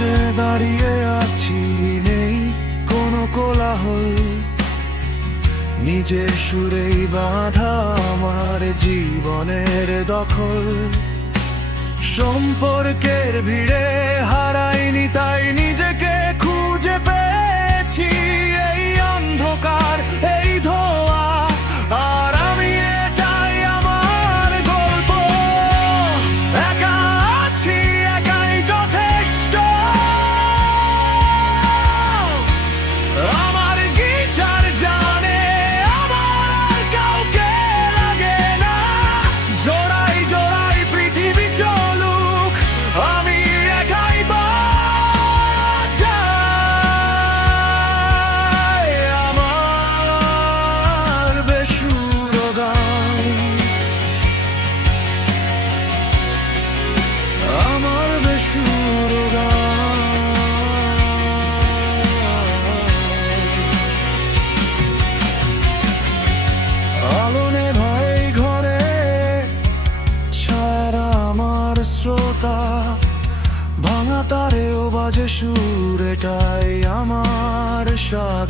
পাশে দাঁড়িয়ে আছি, নেই কোনো কোলাহল, নিজের সুরেই বাঁধা আমার জীবনের দখল। সম্পর্কের ভিড়ে হারাইনি, তাই নিজেকে খুঁজে পেয়েছি। এই অন্ধকার, এই ধোঁয়া, আর আমি এটাই আমার গল্প। একা আছি, একাই যথেষ্ট। আমার গিটার জানে আমার আর কাউকে লাগে না। জোড়াই জোড়াই পৃথিবী চলুক, আমি একাই বাজাই আমার বেসুর গান। আমার বেসুর গান। আলোনে ভাই ঘরে ছায়া আমার শ্রোতা, ভাঙা তারেও বাজে সুর, এটাই আমার স্বাদ।